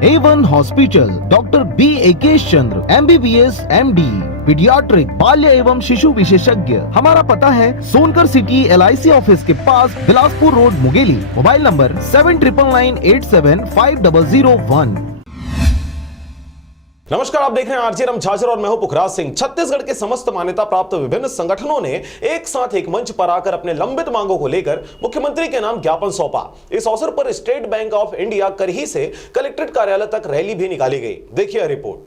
A1 hospital, doctor B एकेश चंद्र, MBBS MD, paediatric, बाल्य एवं शिशु विशेषज्ञ। हमारा पता है सोनकर सिटी LIC ऑफिस के पास, Bilaspur road, Mungeli. Mobile number 7999875001। नमस्कार, आप देख रहे हैं आरजे रमझाजर और मैं हूं पुखराज सिंह। छत्तीसगढ़ के समस्त मान्यता प्राप्त विभिन्न संगठनों ने एक साथ एक मंच पर आकर अपने लंबित मांगों को लेकर मुख्यमंत्री के नाम ज्ञापन सौंपा। इस अवसर पर स्टेट बैंक ऑफ इंडिया करही से कलेक्ट्रेट कार्यालय तक रैली भी निकाली गई। देखिए रिपोर्ट।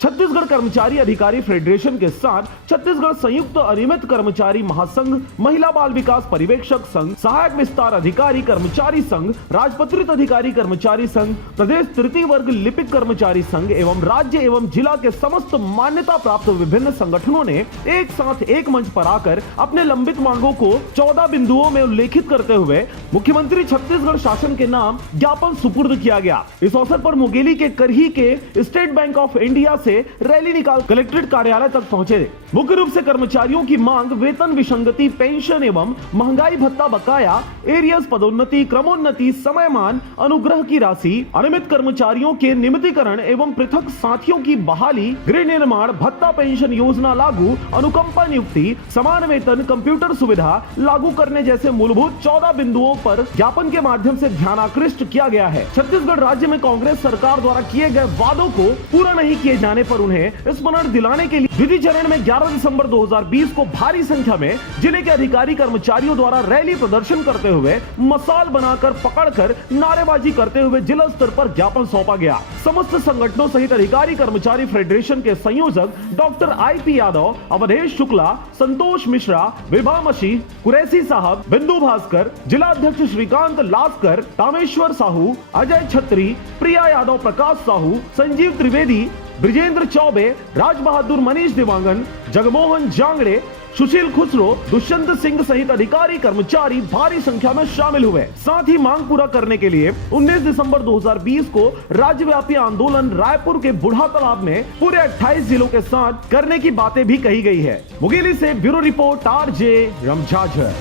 छत्तीसगढ़ कर्मचारी अधिकारी फेडरेशन के साथ छत्तीसगढ़ संयुक्त अनियमित कर्मचारी महासंघ, महिला बाल विकास पर्यवेक्षक संघ, सहायक विस्तार अधिकारी कर्मचारी संघ, राजपत्रित अधिकारी कर्मचारी संघ, प्रदेश तृतीय वर्ग लिपिक कर्मचारी संघ एवं राज्य एवं जिला के समस्त मान्यता प्राप्त विभिन्न संगठनों ने एक साथ एक मंच पर आकर अपने लंबित मांगों को 14 बिंदुओं में उल्लेखित करते हुए मुख्यमंत्री छत्तीसगढ़ शासन के नाम ज्ञापन सुपुर्द किया गया। इस अवसर पर मुंगेली के करही के स्टेट बैंक ऑफ इंडिया से रैली निकाल कलेक्ट्रेट कार्यालय तक पहुंचे। मुख्य रूप से कर्मचारियों की मांग वेतन विसंगति, पेंशन एवं महंगाई भत्ता बकाया, एरियर्स पदोन्नति, क्रमोन्नति, समयमान, अनुग्रह की राशि, अनियमित कर्मचारियों के नियमितीकरण एवं पृथक साथियों की बहाली, गृह निर्माण, भत्ता पेंशन योजना लागू, अनुकंपा नियुक्ति, समान वेतन, कंप्यूटर सुविधा लागू करने जैसे मूलभूत 14 बिंदुओं पर ज्ञापन के माध्यम से ध्यानाकृष्ट किया गया है। छत्तीसगढ़ राज्य में कांग्रेस सरकार द्वारा किए गए वादों को पूरा नहीं किए जाने पर उन्हें स्मरण दिलाने के लिए विधि चरण में 11 दिसंबर 2020 को भारी संख्या में जिले के अधिकारी कर्मचारियों द्वारा रैली प्रदर्शन करते हुए मसाल बनाकर पकड़कर नारेबाजी करते हुए जिला स्तर पर ज्ञापन सौंपा गया। समस्त संगठनों सहित अधिकारी कर्मचारी फेडरेशन के संयोजक डॉक्टर IP यादव, अवधेश शुक्ला, संतोष मिश्रा, विभा मसीह, कुरैसी साहब, बिंदु भास्कर, जिला अध्यक्ष श्रीकांत लास्कर, तामेश्वर साहू, अजय छत्री, प्रिया यादव, प्रकाश साहू, संजीव त्रिवेदी, ब्रिजेंद्र चौबे, राज बहादुर, मनीष दिवांगन, जगमोहन जांगड़े, सुशील खुसरो, दुष्यंत सिंह सहित अधिकारी कर्मचारी भारी संख्या में शामिल हुए। साथ ही मांग पूरा करने के लिए 19 दिसंबर 2020 को राज्यव्यापी आंदोलन रायपुर के बूढ़ा तालाब में पूरे 28 जिलों के साथ करने की बातें भी कही गई है। मुंगेली से ब्यूरो रिपोर्ट, आरजे रमझाझर।